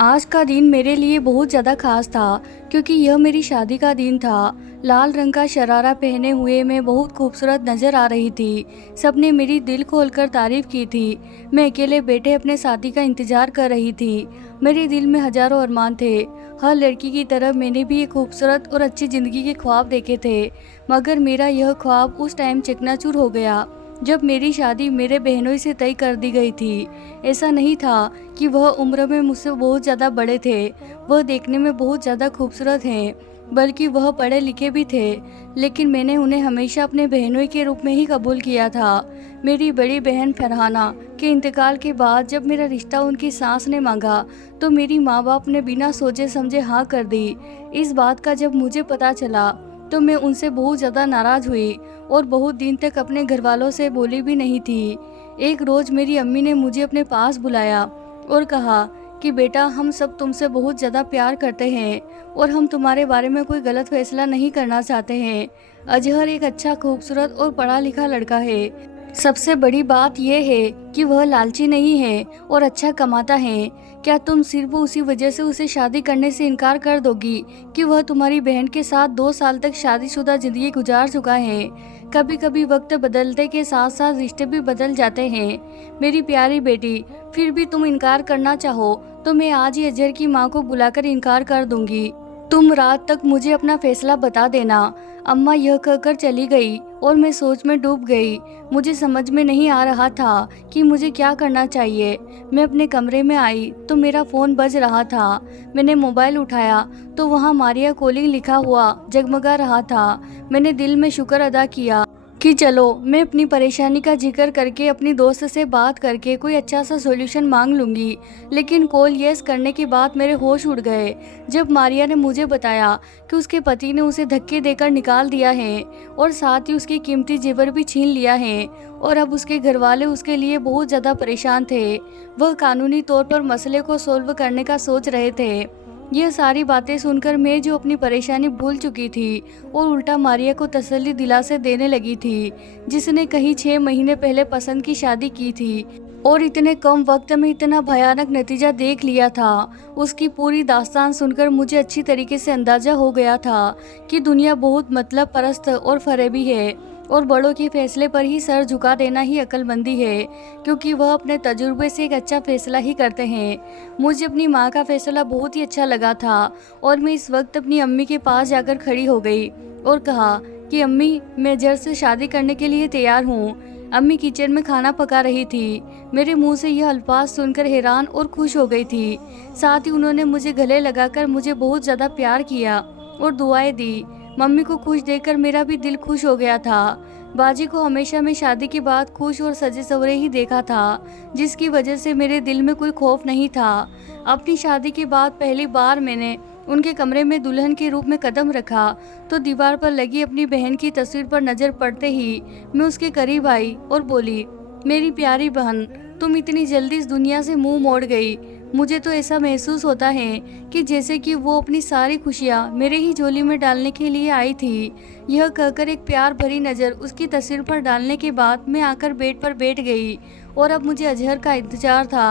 आज का दिन मेरे लिए बहुत ज़्यादा खास था क्योंकि यह मेरी शादी का दिन था। लाल रंग का शरारा पहने हुए मैं बहुत खूबसूरत नज़र आ रही थी। सबने मेरी दिल खोलकर तारीफ की थी। मैं अकेले बैठे अपने साथी का इंतज़ार कर रही थी। मेरे दिल में हजारों अरमान थे। हर लड़की की तरह मैंने भी एक खूबसूरत और अच्छी ज़िंदगी के ख्वाब देखे थे, मगर मेरा यह ख्वाब उस टाइम चकनाचूर हो गया जब मेरी शादी मेरे बहनों से तय कर दी गई थी। ऐसा नहीं था कि वह उम्र में मुझसे बहुत ज़्यादा बड़े थे, वह देखने में बहुत ज़्यादा खूबसूरत हैं, बल्कि वह पढ़े लिखे भी थे, लेकिन मैंने उन्हें हमेशा अपने बहनों के रूप में ही कबूल किया था। मेरी बड़ी बहन फरहाना के इंतकाल के बाद जब मेरा रिश्ता उनकी सास ने मांगा, तो मेरी माँ बाप ने बिना सोचे समझे हाँ कर दी। इस बात का जब मुझे पता चला तो मैं उनसे बहुत ज़्यादा नाराज़ हुई और बहुत दिन तक अपने घर वालों से बोली भी नहीं थी। एक रोज़ मेरी अम्मी ने मुझे अपने पास बुलाया और कहा कि बेटा, हम सब तुमसे बहुत ज़्यादा प्यार करते हैं और हम तुम्हारे बारे में कोई गलत फैसला नहीं करना चाहते हैं। अजहर एक अच्छा, खूबसूरत और पढ़ा लिखा लड़का है। सबसे बड़ी बात यह है कि वह लालची नहीं है और अच्छा कमाता है। क्या तुम सिर्फ उसी वजह से उसे शादी करने से इनकार कर दोगी कि वह तुम्हारी बहन के साथ 2 साल तक शादीशुदा जिंदगी गुजार चुका है? कभी कभी वक्त बदलते के साथ साथ रिश्ते भी बदल जाते हैं। मेरी प्यारी बेटी, फिर भी तुम इनकार करना चाहो तो मैं आज ही अजहर की माँ को बुलाकर इनकार कर दूंगी। तुम रात तक मुझे अपना फैसला बता देना। अम्मा यह कहकर चली गई और मैं सोच में डूब गई। मुझे समझ में नहीं आ रहा था कि मुझे क्या करना चाहिए। मैं अपने कमरे में आई तो मेरा फ़ोन बज रहा था। मैंने मोबाइल उठाया तो वहाँ मारिया कॉलिंग लिखा हुआ जगमगा रहा था। मैंने दिल में शुक्र अदा किया कि चलो मैं अपनी परेशानी का जिक्र करके अपनी दोस्त से बात करके कोई अच्छा सा सॉल्यूशन मांग लूँगी। लेकिन कॉल यस करने के बाद मेरे होश उड़ गए जब मारिया ने मुझे बताया कि उसके पति ने उसे धक्के देकर निकाल दिया है और साथ ही उसके कीमती जेवर भी छीन लिया है और अब उसके घरवाले उसके लिए बहुत ज़्यादा परेशान थे। वह कानूनी तौर पर मसले को सोल्व करने का सोच रहे थे। यह सारी बातें सुनकर मैं जो अपनी परेशानी भूल चुकी थी और उल्टा मारिया को तसल्ली दिलासे देने लगी थी, जिसने कहीं 6 महीने पहले पसंद की शादी की थी और इतने कम वक्त में इतना भयानक नतीजा देख लिया था। उसकी पूरी दास्तान सुनकर मुझे अच्छी तरीके से अंदाजा हो गया था कि दुनिया बहुत मतलब परस्त और फरेबी है और बड़ों के फैसले पर ही सर झुका देना ही अक्लमंदी है, क्योंकि वह अपने तजुर्बे से एक अच्छा फैसला ही करते हैं। मुझे अपनी माँ का फैसला बहुत ही अच्छा लगा था और मैं इस वक्त अपनी अम्मी के पास जाकर खड़ी हो गई और कहा कि अम्मी, मैं अजहर से शादी करने के लिए तैयार हूँ। अम्मी किचन में खाना पका रही थी। मेरे मुंह से यह अल्फाज सुनकर हैरान और खुश हो गई थी। साथ ही उन्होंने मुझे गले लगाकर मुझे बहुत ज़्यादा प्यार किया और दुआएं दी। मम्मी को खुश देखकर मेरा भी दिल खुश हो गया था। बाजी को हमेशा मैं शादी के बाद खुश और सजे सवरे ही देखा था, जिसकी वजह से मेरे दिल में कोई खौफ नहीं था। अपनी शादी के बाद पहली बार मैंने उनके कमरे में दुल्हन के रूप में कदम रखा तो दीवार पर लगी अपनी बहन की तस्वीर पर नजर पड़ते ही मैं उसके करीब आई और बोली, मेरी प्यारी बहन, तुम इतनी जल्दी इस दुनिया से मुंह मोड़ गई। मुझे तो ऐसा महसूस होता है कि जैसे कि वो अपनी सारी खुशियाँ मेरे ही झोली में डालने के लिए आई थी। यह कहकर एक प्यार भरी नज़र उसकी तस्वीर पर डालने के बाद मैं आकर बेड पर बैठ गई और अब मुझे अजहर का इंतजार था।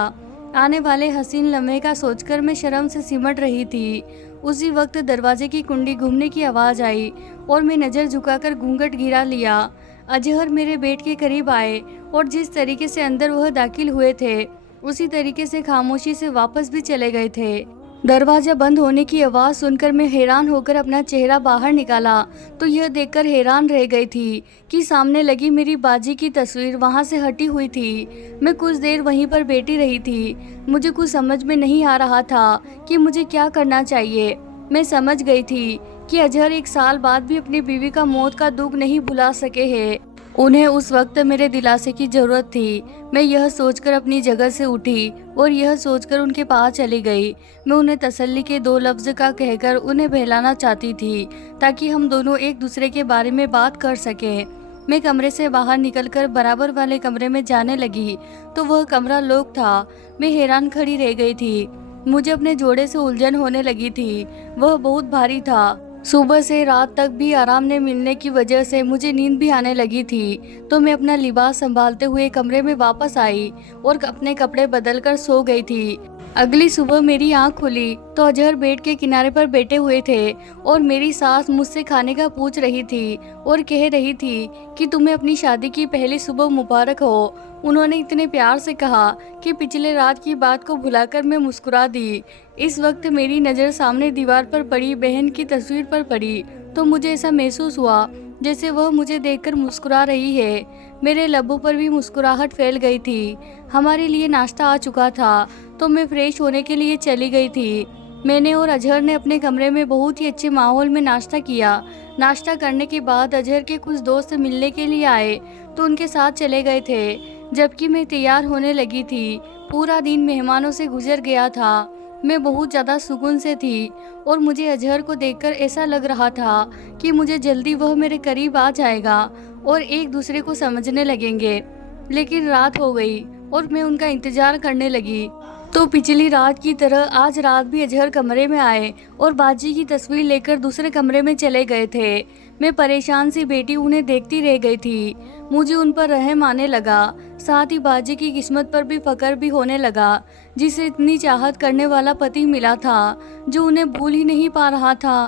आने वाले हसीन लम्हे का सोचकर मैं शर्म से सिमट रही थी। उसी वक्त दरवाजे की कुंडी घूमने की आवाज़ आई और मैं नज़र झुकाकर घूंघट गिरा लिया। अजहर मेरे बेड के करीब आए और जिस तरीके से अंदर वह दाखिल हुए थे उसी तरीके से खामोशी से वापस भी चले गए थे। दरवाजा बंद होने की आवाज़ सुनकर मैं हैरान होकर अपना चेहरा बाहर निकाला तो यह देखकर हैरान रह गई थी कि सामने लगी मेरी बाजी की तस्वीर वहां से हटी हुई थी। मैं कुछ देर वहीं पर बैठी रही थी। मुझे कुछ समझ में नहीं आ रहा था कि मुझे क्या करना चाहिए। मैं समझ गई थी कि अजहर 1 साल बाद भी अपनी बीवी का मौत का दुख नहीं भुला सके हैं। उन्हें उस वक्त मेरे दिलासे की जरूरत थी। मैं यह सोचकर अपनी जगह से उठी और यह सोचकर उनके पास चली गई। मैं उन्हें तसल्ली के 2 लफ्ज़ का कहकर उन्हें बहलाना चाहती थी ताकि हम दोनों एक दूसरे के बारे में बात कर सकें। मैं कमरे से बाहर निकलकर बराबर वाले कमरे में जाने लगी तो वह कमरा लॉक था। मैं हैरान खड़ी रह गई थी। मुझे अपने जोड़े से उलझन होने लगी थी। वह बहुत भारी था। सुबह से रात तक भी आराम न मिलने की वजह से मुझे नींद भी आने लगी थी। तो मैं अपना लिबास संभालते हुए कमरे में वापस आई और अपने कपड़े बदलकर सो गई थी। अगली सुबह मेरी आंख खुली तो अजहर बेड के किनारे पर बैठे हुए थे और मेरी सास मुझसे खाने का पूछ रही थी और कह रही थी कि तुम्हें अपनी शादी की पहली सुबह मुबारक हो। उन्होंने इतने प्यार से कहा कि पिछले रात की बात को भुलाकर मैं मुस्कुरा दी। इस वक्त मेरी नज़र सामने दीवार पर पड़ी बहन की तस्वीर पर पड़ी तो मुझे ऐसा महसूस हुआ जैसे वह मुझे देखकर मुस्कुरा रही है। मेरे लबों पर भी मुस्कुराहट फैल गई थी। हमारे लिए नाश्ता आ चुका था तो मैं फ्रेश होने के लिए चली गई थी। मैंने और अजहर ने अपने कमरे में बहुत ही अच्छे माहौल में नाश्ता किया। नाश्ता करने के बाद अजहर के कुछ दोस्त मिलने के लिए आए तो उनके साथ चले गए थे। जबकि मैं तैयार होने लगी थी, पूरा दिन मेहमानों से गुजर गया था। मैं बहुत ज़्यादा सुकून से थी और मुझे अजहर को देखकर ऐसा लग रहा था कि मुझे जल्दी वह मेरे करीब आ जाएगा और एक दूसरे को समझने लगेंगे। लेकिन रात हो गई और मैं उनका इंतज़ार करने लगी तो पिछली रात की तरह आज रात भी अजहर कमरे में आए और बाजी की तस्वीर लेकर दूसरे कमरे में चले गए थे। मैं परेशान सी बेटी उन्हें देखती रह गई थी। मुझे उन पर रहम आने लगा, साथ ही बाजी की किस्मत पर भी फक्र भी होने लगा, जिसे इतनी चाहत करने वाला पति मिला था जो उन्हें भूल ही नहीं पा रहा था।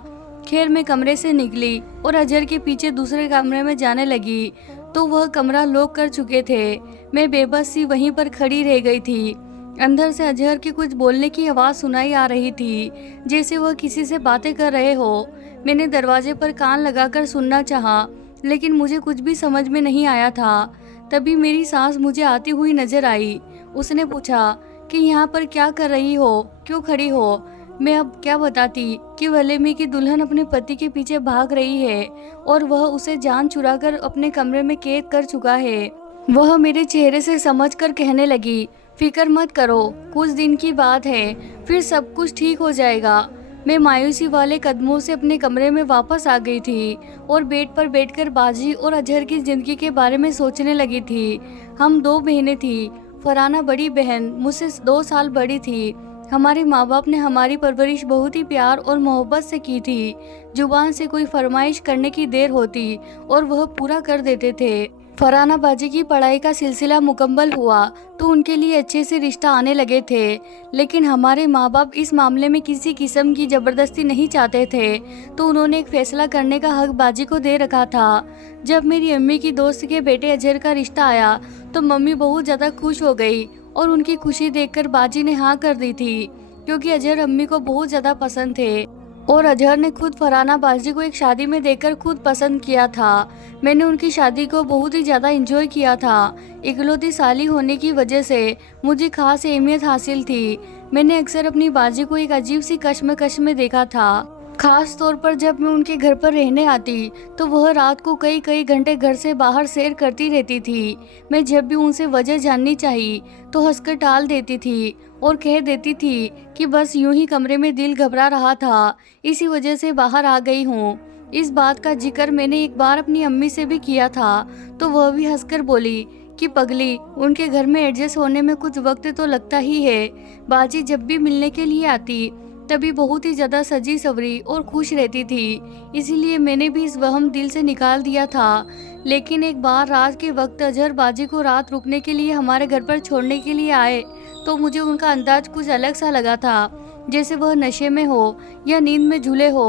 खैर मैं कमरे से निकली और अजहर के पीछे दूसरे कमरे में जाने लगी तो वह कमरा लॉक कर चुके थे। मैं बेबस सी वहीं पर खड़ी रह गई थी। अंदर से अजहर के कुछ बोलने की आवाज़ सुनाई आ रही थी, जैसे वह किसी से बातें कर रहे हो। मैंने दरवाजे पर कान लगाकर सुनना चाहा, लेकिन मुझे कुछ भी समझ में नहीं आया था। तभी मेरी सास मुझे आती हुई नजर आई। उसने पूछा कि यहाँ पर क्या कर रही हो, क्यों खड़ी हो। मैं अब क्या बताती कि वलेमे की दुल्हन अपने पति के पीछे भाग रही है और वह उसे जान चुराकर अपने कमरे में कैद कर चुका है। वह मेरे चेहरे से समझकर कहने लगी, फिक्र मत करो, कुछ दिन की बात है, फिर सब कुछ ठीक हो जाएगा। मैं मायूसी वाले कदमों से अपने कमरे में वापस आ गई थी और बेड पर बैठकर बाजी और अजहर की जिंदगी के बारे में सोचने लगी थी। हम 2 बहनें थी। फरहाना बड़ी बहन मुझसे 2 साल बड़ी थी। हमारे माँ बाप ने हमारी परवरिश बहुत ही प्यार और मोहब्बत से की थी। जुबान से कोई फरमाइश करने की देर होती और वह पूरा कर देते थे। फरहाना बाजी की पढ़ाई का सिलसिला मुकम्मल हुआ तो उनके लिए अच्छे से रिश्ता आने लगे थे, लेकिन हमारे माँ बाप इस मामले में किसी किस्म की ज़बरदस्ती नहीं चाहते थे तो उन्होंने एक फ़ैसला करने का हक बाजी को दे रखा था। जब मेरी अम्मी की दोस्त के बेटे अजहर का रिश्ता आया तो मम्मी बहुत ज़्यादा खुश हो गई और उनकी खुशी देखकर बाजी ने हाँ कर दी थी, क्योंकि अजहर अम्मी को बहुत ज़्यादा पसंद थे और अजहर ने खुद फरहाना बाजी को एक शादी में देखकर खुद पसंद किया था। मैंने उनकी शादी को बहुत ही ज़्यादा एंजॉय किया था। इकलौती साली होने की वजह से मुझे खास अहमियत हासिल थी। मैंने अक्सर अपनी बाजी को एक अजीब सी कश्मकश में देखा था, खास तौर पर जब मैं उनके घर पर रहने आती तो वह रात को कई कई घंटे घर से बाहर सैर करती रहती थी। मैं जब भी उनसे वजह जाननी चाहिए तो हंसकर टाल देती थी और कह देती थी कि बस यूं ही कमरे में दिल घबरा रहा था, इसी वजह से बाहर आ गई हूँ। इस बात का जिक्र मैंने एक बार अपनी अम्मी से भी किया था तो वह भी हंसकर बोली कि पगली, उनके घर में एडजस्ट होने में कुछ वक्त तो लगता ही है। बाजी जब भी मिलने के लिए आती तभी बहुत ही ज़्यादा सजी सवरी और खुश रहती थी, इसीलिए मैंने भी इस वहम दिल से निकाल दिया था। लेकिन एक बार रात के वक्त अजहर बाजी को रात रुकने के लिए हमारे घर पर छोड़ने के लिए आए तो मुझे उनका अंदाज कुछ अलग सा लगा था, जैसे वह नशे में हो या नींद में झूले हो।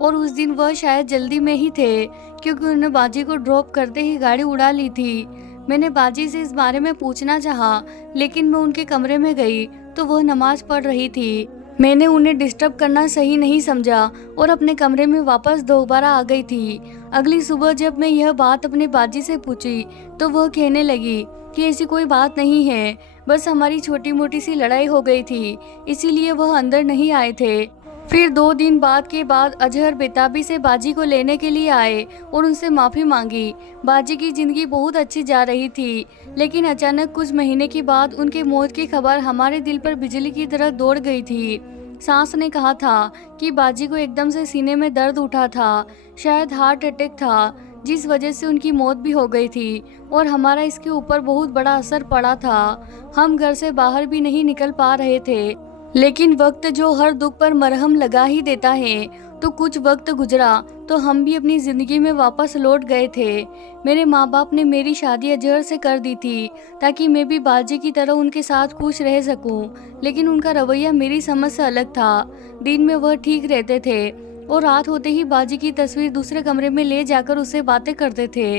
और उस दिन वह शायद जल्दी में ही थे, क्योंकि उन्होंने बाजी को ड्रॉप करते ही गाड़ी उड़ा ली थी। मैंने बाजी से इस बारे में पूछना चाहा, लेकिन मैं उनके कमरे में गई तो वह नमाज पढ़ रही थी। मैंने उन्हें डिस्टर्ब करना सही नहीं समझा और अपने कमरे में वापस दोबारा आ गई थी। अगली सुबह जब मैं यह बात अपने बाजी से पूछी तो वह कहने लगी कि ऐसी कोई बात नहीं है, बस हमारी छोटी मोटी सी लड़ाई हो गई थी, इसीलिए वह अंदर नहीं आए थे। फिर 2 दिन बाद के बाद अजहर बेताबी से बाजी को लेने के लिए आए और उनसे माफ़ी मांगी। बाजी की ज़िंदगी बहुत अच्छी जा रही थी, लेकिन अचानक कुछ महीने के बाद उनके मौत की खबर हमारे दिल पर बिजली की तरह दौड़ गई थी। सास ने कहा था कि बाजी को एकदम से सीने में दर्द उठा था, शायद हार्ट अटैक था, जिस वजह से उनकी मौत भी हो गई थी और हमारा इसके ऊपर बहुत बड़ा असर पड़ा था। हम घर से बाहर भी नहीं निकल पा रहे थे, लेकिन वक्त जो हर दुख पर मरहम लगा ही देता है, तो कुछ वक्त गुजरा तो हम भी अपनी ज़िंदगी में वापस लौट गए थे। मेरे माँ बाप ने मेरी शादी अजहर से कर दी थी ताकि मैं भी बाजी की तरह उनके साथ खुश रह सकूं, लेकिन उनका रवैया मेरी समझ से अलग था। दिन में वह ठीक रहते थे और रात होते ही बाजी की तस्वीर दूसरे कमरे में ले जाकर उससे बातें करते थे।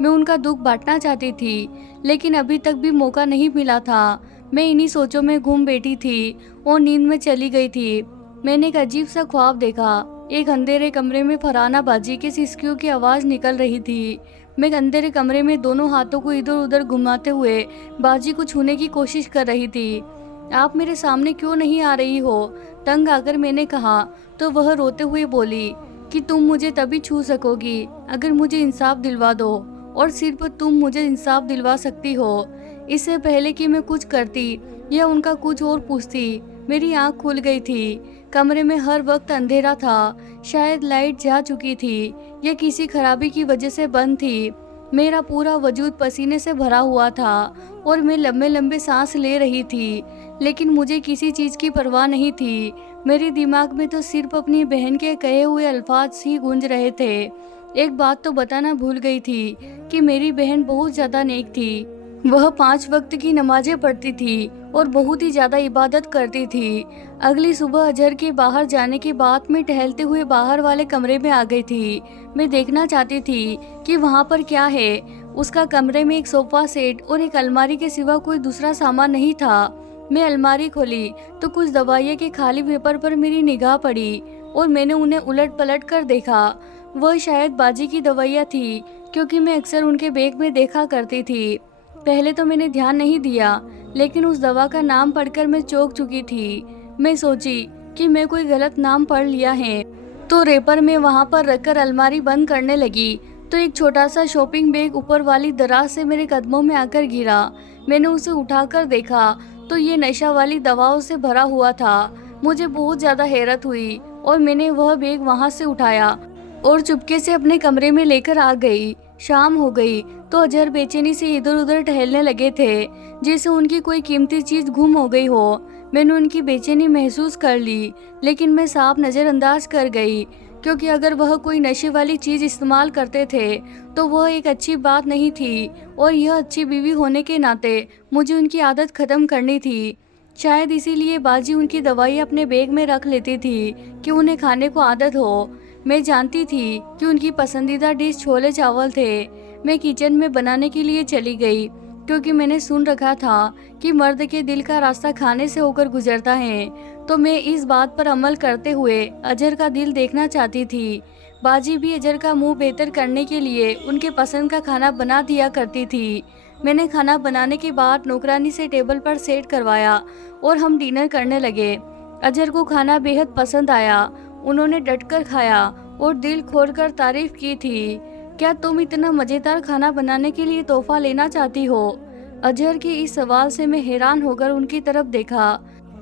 मैं उनका दुख बांटना चाहती थी, लेकिन अभी तक भी मौका नहीं मिला था। मैं इन्हीं सोचों में घूम बैठी थी और नींद में चली गई थी। मैंने एक अजीब सा ख्वाब देखा। एक अंधेरे कमरे में फरहाना बाजी के सिसकियों की आवाज़ निकल रही थी। मैं अंधेरे कमरे में दोनों हाथों को इधर उधर घुमाते हुए बाजी को छूने की कोशिश कर रही थी। आप मेरे सामने क्यों नहीं आ रही हो? तंग आकर मैंने कहा, तो वह रोते हुए बोली कि तुम मुझे तभी छू सकोगी अगर मुझे इंसाफ दिलवा दो, और सिर्फ तुम मुझे इंसाफ दिलवा सकती हो। इससे पहले कि मैं कुछ करती या उनका कुछ और पूछती, मेरी आंख खुल गई थी। कमरे में हर वक्त अंधेरा था। शायद लाइट जा चुकी थी या किसी खराबी की वजह से बंद थी। मेरा पूरा वजूद पसीने से भरा हुआ था और मैं लंबे लंबे सांस ले रही थी, लेकिन मुझे किसी चीज़ की परवाह नहीं थी। मेरे दिमाग में तो सिर्फ अपनी बहन के कहे हुए अल्फाज ही गूंज रहे थे। एक बात तो बताना भूल गई थी कि मेरी बहन बहुत ज़्यादा नेक थी। वह 5 वक्त की नमाजें पढ़ती थी और बहुत ही ज़्यादा इबादत करती थी। अगली सुबह अजहर के बाहर जाने के बाद मैं टहलते हुए बाहर वाले कमरे में आ गई थी। मैं देखना चाहती थी कि वहाँ पर क्या है। उसका कमरे में एक सोफ़ा सेट और एक अलमारी के सिवा कोई दूसरा सामान नहीं था। मैं अलमारी खोली तो कुछ दवाइयों के खाली पेपर पर मेरी निगाह पड़ी और मैंने उन्हें उलट पलट कर देखा। वह शायद बाजी की दवाइयाँ थी, क्योंकि मैं अक्सर उनके बैग में देखा करती थी। पहले तो मैंने ध्यान नहीं दिया, लेकिन उस दवा का नाम पढ़कर मैं चौंक चुकी थी। मैं सोची कि मैं कोई गलत नाम पढ़ लिया है, तो रेपर में वहां पर रखकर अलमारी बंद करने लगी तो एक छोटा सा शॉपिंग बैग ऊपर वाली दराज से मेरे कदमों में आकर गिरा। मैंने उसे उठाकर देखा तो ये नशा वाली दवाओं से भरा हुआ था। मुझे बहुत ज़्यादा हैरत हुई और मैंने वह बैग वहाँ से उठाया और चुपके से अपने कमरे में लेकर आ गई। शाम हो गई तो अजहर बेचैनी से इधर उधर टहलने लगे थे, जैसे उनकी कोई कीमती चीज़ गुम हो गई हो। मैंने उनकी बेचैनी महसूस कर ली, लेकिन मैं साफ नज़रअंदाज कर गई, क्योंकि अगर वह कोई नशे वाली चीज़ इस्तेमाल करते थे तो वह एक अच्छी बात नहीं थी, और यह अच्छी बीवी होने के नाते मुझे उनकी आदत ख़त्म करनी थी। शायद इसीलिए बाजी उनकी दवाई अपने बैग में रख लेती थी कि उन्हें खाने को आदत हो। मैं जानती थी कि उनकी पसंदीदा डिश छोले चावल थे। मैं किचन में बनाने के लिए चली गई, क्योंकि मैंने सुन रखा था कि मर्द के दिल का रास्ता खाने से होकर गुजरता है। तो मैं इस बात पर अमल करते हुए अजहर का दिल देखना चाहती थी। बाजी भी अजहर का मुंह बेहतर करने के लिए उनके पसंद का खाना बना दिया करती थी। मैंने खाना बनाने के बाद नौकरानी से टेबल पर सेट करवाया और हम डिनर करने लगे। अजहर को खाना बेहद पसंद आया। उन्होंने डटकर खाया और दिल खोलकर तारीफ की थी। क्या तुम इतना मज़ेदार खाना बनाने के लिए तोहफा लेना चाहती हो? अजहर के इस सवाल से मैं हैरान होकर उनकी तरफ देखा।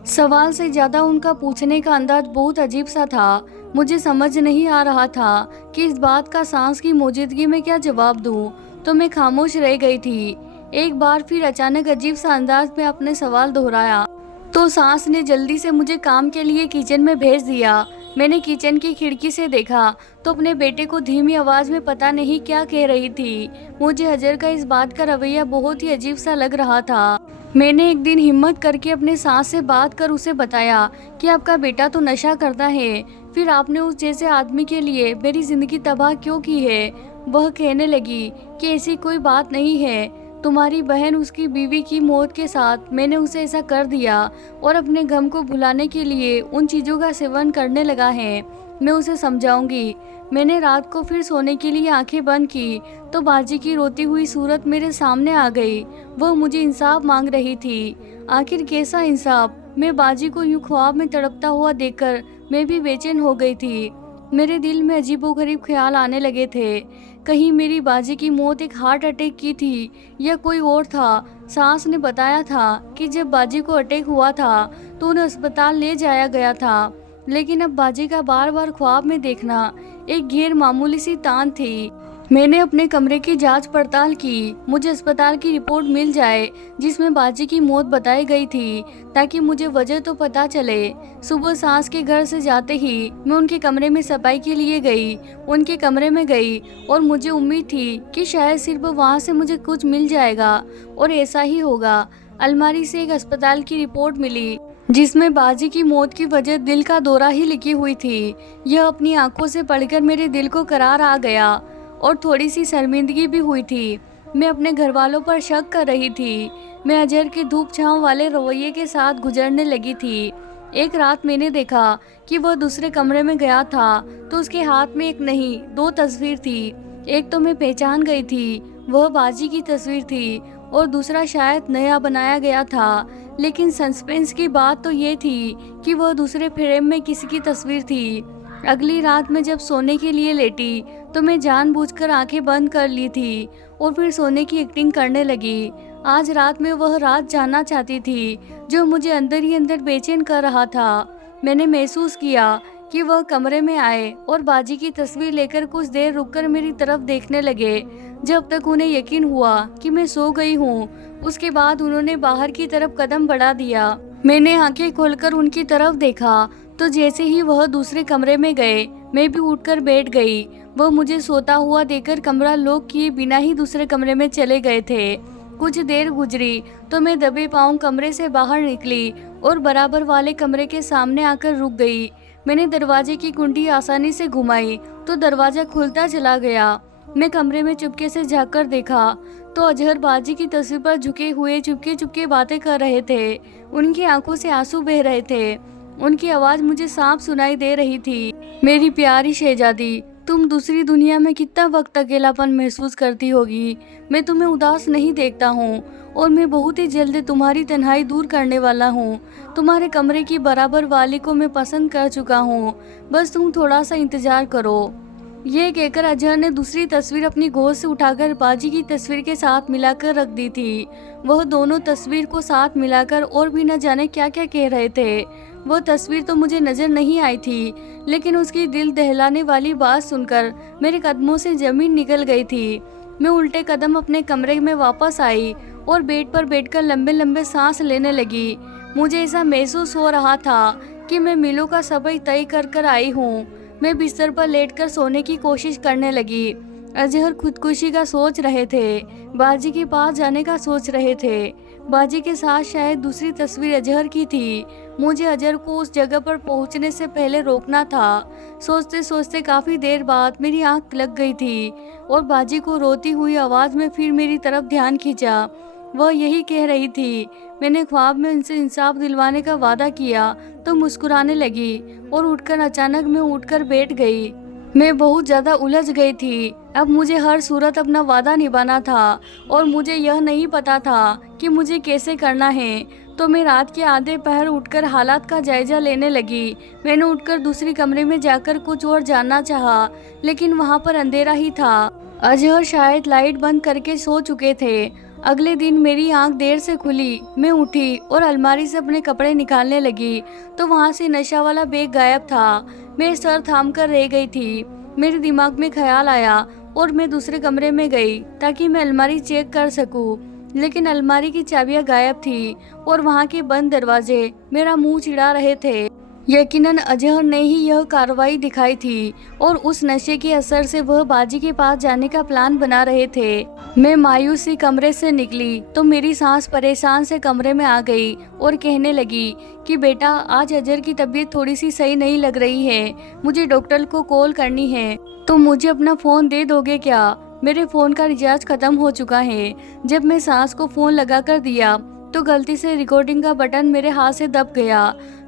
सवाल से ज़्यादा उनका पूछने का अंदाज बहुत अजीब सा था। मुझे समझ नहीं आ रहा था कि इस बात का सांस की मौजूदगी में क्या जवाब दूं, तो मैं खामोश रह गई थी। एक बार फिर अचानक अजीब सा अंदाज में अपने सवाल दोहराया तो सांस ने जल्दी से मुझे काम के लिए किचन में भेज दिया। मैंने किचन की खिड़की से देखा तो अपने बेटे को धीमी आवाज़ में पता नहीं क्या कह रही थी। मुझे अजहर का इस बात का रवैया बहुत ही अजीब सा लग रहा था। मैंने एक दिन हिम्मत करके अपने सास से बात कर उसे बताया कि आपका बेटा तो नशा करता है, फिर आपने उस जैसे आदमी के लिए मेरी ज़िंदगी तबाह क्यों की है? वह कहने लगी कि ऐसी कोई बात नहीं है, तुम्हारी बहन उसकी बीवी की मौत के साथ मैंने उसे ऐसा कर दिया और अपने गम को भुलाने के लिए उन चीज़ों का सेवन करने लगा है। मैं उसे समझाऊंगी। मैंने रात को फिर सोने के लिए आंखें बंद की तो बाजी की रोती हुई सूरत मेरे सामने आ गई। वह मुझे इंसाफ मांग रही थी। आखिर कैसा इंसाफ? मैं बाजी को यूं ख्वाब में तड़पता हुआ देखकर मैं भी बेचैन हो गई थी। मेरे दिल में अजीबोगरीब ख्याल आने लगे थे। कहीं मेरी बाजी की मौत एक हार्ट अटैक की थी या कोई और था। सास ने बताया था कि जब बाजी को अटैक हुआ था तो उन्हें अस्पताल ले जाया गया था, लेकिन अब बाजी का बार बार ख्वाब में देखना एक गैर मामूली सी तान थी। मैंने अपने कमरे की जांच पड़ताल की। मुझे अस्पताल की रिपोर्ट मिल जाए जिसमें बाजी की मौत बताई गई थी, ताकि मुझे वजह तो पता चले। सुबह सास के घर से जाते ही मैं उनके कमरे में सफाई के लिए गई। उनके कमरे में गई और मुझे उम्मीद थी कि शायद सिर्फ वहाँ से मुझे कुछ मिल जाएगा, और ऐसा ही होगा। अलमारी से एक अस्पताल की रिपोर्ट मिली जिसमें बाजी की मौत की वजह दिल का दौरा ही लिखी हुई थी। यह अपनी आंखों से पढ़कर मेरे दिल को करार आ गया और थोड़ी सी शर्मिंदगी भी हुई थी। मैं अपने घर वालों पर शक कर रही थी। मैं अजहर के धूप छांव वाले रवैये के साथ गुजरने लगी थी। एक रात मैंने देखा कि वह दूसरे कमरे में गया था, तो उसके हाथ में एक नहीं 2 तस्वीर थी। एक तो मैं पहचान गई थी, वह बाजी की तस्वीर थी, और दूसरा शायद नया बनाया गया था। लेकिन सस्पेंस की बात तो ये थी कि वह दूसरे फ्रेम में किसी की तस्वीर थी। अगली रात में जब सोने के लिए लेटी तो मैं जानबूझकर आंखें बंद कर ली थी और फिर सोने की एक्टिंग करने लगी। आज रात में वह रात जानना चाहती थी जो मुझे अंदर ही अंदर बेचैन कर रहा था। मैंने महसूस किया कि वह कमरे में आए और बाजी की तस्वीर लेकर कुछ देर रुककर मेरी तरफ देखने लगे। जब तक उन्हें यकीन हुआ कि मैं सो गई हूँ, उसके बाद उन्होंने बाहर की तरफ कदम बढ़ा दिया। मैंने आंखें खोलकर उनकी तरफ देखा तो जैसे ही वह दूसरे कमरे में गए, मैं भी उठकर बैठ गई। वह मुझे सोता हुआ देखकर कमरा लॉक किए बिना ही दूसरे कमरे में चले गए थे। कुछ देर गुजरी तो मैं दबे पांव कमरे से बाहर निकली और बराबर वाले कमरे के सामने आकर रुक गई। मैंने दरवाजे की कुंडी आसानी से घुमाई तो दरवाजा खुलता चला गया। मैं कमरे में चुपके से झांककर देखा तो अजहर बाजी की तस्वीर पर झुके हुए चुपके चुपके बातें कर रहे थे। उनकी आंखों से आंसू बह रहे थे। उनकी आवाज मुझे साफ सुनाई दे रही थी। मेरी प्यारी शहजादी, तुम दूसरी दुनिया में कितना वक्त अकेलापन महसूस करती होगी। मैं तुम्हें उदास नहीं देखता हूँ और मैं बहुत ही जल्द तुम्हारी तन्हाई दूर करने वाला हूँ। तुम्हारे कमरे की बराबर वाली को मैं पसंद कर चुका हूँ, बस तुम थोड़ा सा इंतजार करो। ये कहकर अजहर ने दूसरी तस्वीर अपनी गोद से उठाकर बाजी की तस्वीर के साथ मिलाकर रख दी थी। वह दोनों तस्वीर को साथ मिलाकर और भी न जाने क्या क्या कह रहे थे। वह तस्वीर तो मुझे नजर नहीं आई थी, लेकिन उसकी दिल दहलाने वाली बात सुनकर मेरे कदमों से जमीन निकल गई थी। मैं उल्टे कदम अपने कमरे में वापस आई और बेड पर बैठकर लंबे लंबे सांस लेने लगी। मुझे ऐसा महसूस हो रहा था कि मैं मीलों का सफर तय कर आई हूँ। मैं बिस्तर पर लेटकर सोने की कोशिश करने लगी। अजहर खुदकुशी का सोच रहे थे, बाजी के पास जाने का सोच रहे थे। बाजी के साथ शायद दूसरी तस्वीर अजहर की थी। मुझे अजहर को उस जगह पर पहुंचने से पहले रोकना था। सोचते सोचते काफी देर बाद मेरी आंख लग गई थी और बाजी को रोती हुई आवाज में फिर मेरी तरफ ध्यान खींचा। वह यही कह रही थी, मैंने ख्वाब में उनसे इंसाफ दिलवाने का वादा किया। तो मुस्कुराने लगी और उठकर अचानक मैं उठकर बैठ गई। मैं बहुत ज़्यादा उलझ गई थी। अब मुझे हर सूरत अपना वादा निभाना था और मुझे यह नहीं पता था कि मुझे कैसे करना है। तो मैं रात के आधे पहर उठकर हालात का जायजा लेने लगी। मैंने उठकर दूसरी कमरे में जाकर कुछ और जानना चाहा, लेकिन वहाँ पर अंधेरा ही था। अजहर शायद लाइट बंद करके सो चुके थे। अगले दिन मेरी आंख देर से खुली। मैं उठी और अलमारी से अपने कपड़े निकालने लगी तो वहाँ से नशा वाला बैग गायब था। मैं सर थाम कर रह गई थी। मेरे दिमाग में ख्याल आया और मैं दूसरे कमरे में गई ताकि मैं अलमारी चेक कर सकूं, लेकिन अलमारी की चाबियां गायब थी और वहाँ के बंद दरवाजे मेरा मुंह चिढ़ा रहे थे। यकीनन अजहर ने ही यह कार्रवाई दिखाई थी और उस नशे के असर से वह बाजी के पास जाने का प्लान बना रहे थे। मैं मायूसी कमरे से निकली तो मेरी सांस परेशान से कमरे में आ गई और कहने लगी कि बेटा, आज अजहर की तबीयत थोड़ी सी सही नहीं लग रही है। मुझे डॉक्टर को कॉल करनी है। तो मुझे अपना फ़ोन दे दोगे क्या? मेरे फ़ोन का रिचार्ज ख़त्म हो चुका है। जब मैं सांस को फ़ोन लगा कर दिया तो गलती से रिकॉर्डिंग का बटन मेरे हाथ से दब गया।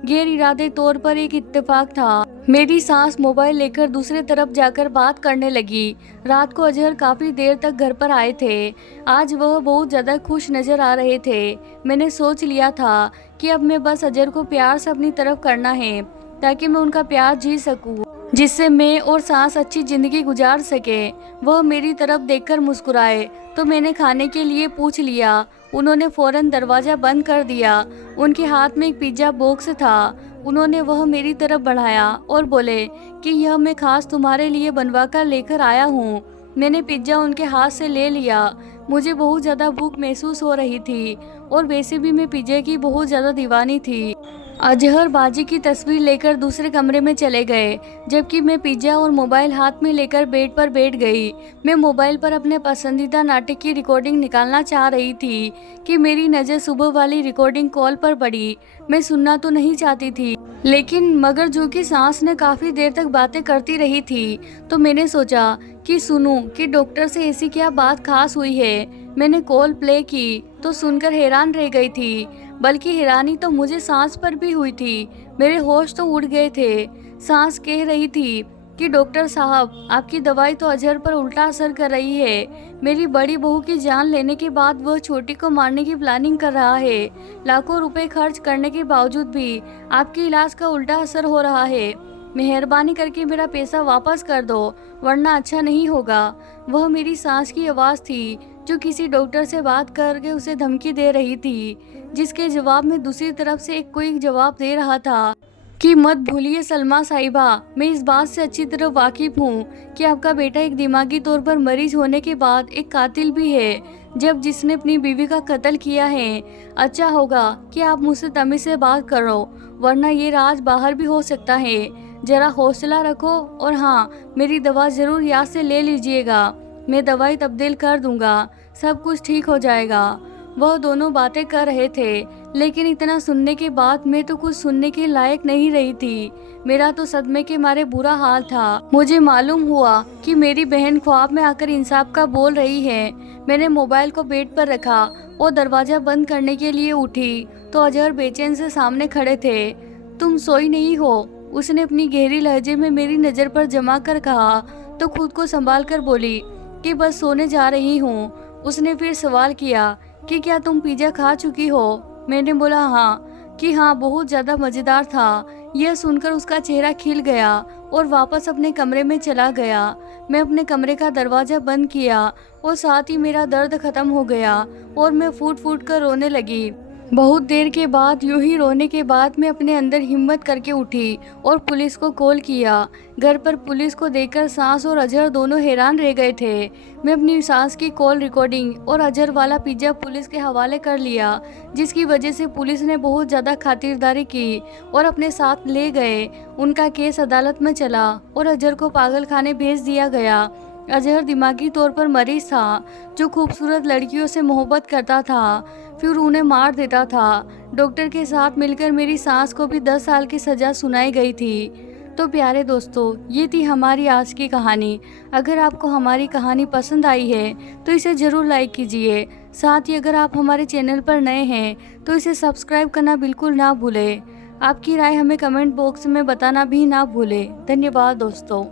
गैर इरादे तौर पर एक इत्तेफाक था। मेरी सांस मोबाइल लेकर दूसरे तरफ जाकर बात करने लगी। रात को अजहर काफ़ी देर तक घर पर आए थे। आज वह बहुत ज़्यादा खुश नज़र आ रहे थे। मैंने सोच लिया था कि अब मैं बस अजहर को प्यार से अपनी तरफ करना है ताकि मैं उनका प्यार जी सकूं, जिससे मैं और सांस अच्छी ज़िंदगी गुजार सके। वह मेरी तरफ देखकर मुस्कुराए तो मैंने खाने के लिए पूछ लिया। उन्होंने फौरन दरवाज़ा बंद कर दिया। उनके हाथ में एक पिज्ज़ा बॉक्स था। उन्होंने वह मेरी तरफ बढ़ाया और बोले कि यह मैं खास तुम्हारे लिए बनवा कर लेकर आया हूँ। मैंने पिज्ज़ा उनके हाथ से ले लिया। मुझे बहुत ज़्यादा भूख महसूस हो रही थी और वैसे भी मैं पिज्ज़े की बहुत ज़्यादा दीवानी थी। अजहर बाजी की तस्वीर लेकर दूसरे कमरे में चले गए, जबकि मैं पिज्ज़ा और मोबाइल हाथ में लेकर बेड पर बैठ गई। मैं मोबाइल पर अपने पसंदीदा नाटक की रिकॉर्डिंग निकालना चाह रही थी कि मेरी नज़र सुबह वाली रिकॉर्डिंग कॉल पर पड़ी। मैं सुनना तो नहीं चाहती थी, लेकिन मगर जो कि सांस ने काफ़ी देर तक बातें करती रही थी, तो मैंने सोचा कि सुनूं कि डॉक्टर से ऐसी क्या बात खास हुई है। मैंने कॉल प्ले की तो सुनकर हैरान रह गई थी, बल्कि हैरानी तो मुझे सांस पर भी हुई थी। मेरे होश तो उड़ गए थे। सांस कह रही थी कि डॉक्टर साहब, आपकी दवाई तो अजहर पर उल्टा असर कर रही है। मेरी बड़ी बहू की जान लेने के बाद वह छोटी को मारने की प्लानिंग कर रहा है। लाखों रुपए खर्च करने के बावजूद भी आपके इलाज का उल्टा असर हो रहा है। मेहरबानी करके मेरा पैसा वापस कर दो, वरना अच्छा नहीं होगा। वह मेरी सांस की आवाज़ थी जो किसी डॉक्टर से बात करके उसे धमकी दे रही थी, जिसके जवाब में दूसरी तरफ से एक कोई जवाब दे रहा था कि मत भूलिए सलमा साहिबा, मैं इस बात से अच्छी तरह वाकिफ हूँ कि आपका बेटा एक दिमागी तौर पर मरीज होने के बाद एक कातिल भी है, जब जिसने अपनी बीवी का कत्ल किया है। अच्छा होगा कि आप मुझसे तमीज से बात करो, वरना ये राज बाहर भी हो सकता है। जरा हौसला रखो और हाँ, मेरी दवा ज़रूर याद से ले लीजिएगा। मैं दवाई तब्दील कर दूंगा, सब कुछ ठीक हो जाएगा। वह दोनों बातें कर रहे थे, लेकिन इतना सुनने के बाद मैं तो कुछ सुनने के लायक नहीं रही थी। मेरा तो सदमे के मारे बुरा हाल था। मुझे मालूम हुआ कि मेरी बहन ख्वाब में आकर इंसाफ का बोल रही है। मैंने मोबाइल को बेड पर रखा और दरवाज़ा बंद करने के लिए उठी तो अजहर बेचैन से सामने खड़े थे। तुम सोई नहीं हो? उसने अपनी गहरी लहजे में मेरी नज़र पर जमा कर कहा, तो खुद को संभाल कर बोली कि बस सोने जा रही हूँ। उसने फिर सवाल किया कि क्या तुम पिज्ज़ा खा चुकी हो? मैंने बोला हाँ, कि हाँ, बहुत ज़्यादा मज़ेदार था। यह सुनकर उसका चेहरा खिल गया और वापस अपने कमरे में चला गया। मैं अपने कमरे का दरवाज़ा बंद किया और साथ ही मेरा दर्द ख़त्म हो गया और मैं फूट फूट कर रोने लगी। बहुत देर के बाद, यूं ही रोने के बाद, मैं अपने अंदर हिम्मत करके उठी और पुलिस को कॉल किया। घर पर पुलिस को देखकर सांस और अजहर दोनों हैरान रह गए थे। मैं अपनी सांस की कॉल रिकॉर्डिंग और अजहर वाला पिज्ज़ा पुलिस के हवाले कर लिया, जिसकी वजह से पुलिस ने बहुत ज़्यादा खातिरदारी की और अपने साथ ले गए। उनका केस अदालत में चला और अजहर को पागल खाने भेज दिया गया। अजहर दिमागी तौर पर मरीज था, जो खूबसूरत लड़कियों से मोहब्बत करता था, फिर उन्हें मार देता था। डॉक्टर के साथ मिलकर मेरी सास को भी 10 साल की सज़ा सुनाई गई थी। तो प्यारे दोस्तों, ये थी हमारी आज की कहानी। अगर आपको हमारी कहानी पसंद आई है तो इसे ज़रूर लाइक कीजिए। साथ ही अगर आप हमारे चैनल पर नए हैं तो इसे सब्सक्राइब करना बिल्कुल ना भूलें। आपकी राय हमें कमेंट बॉक्स में बताना भी ना भूलें। धन्यवाद दोस्तों।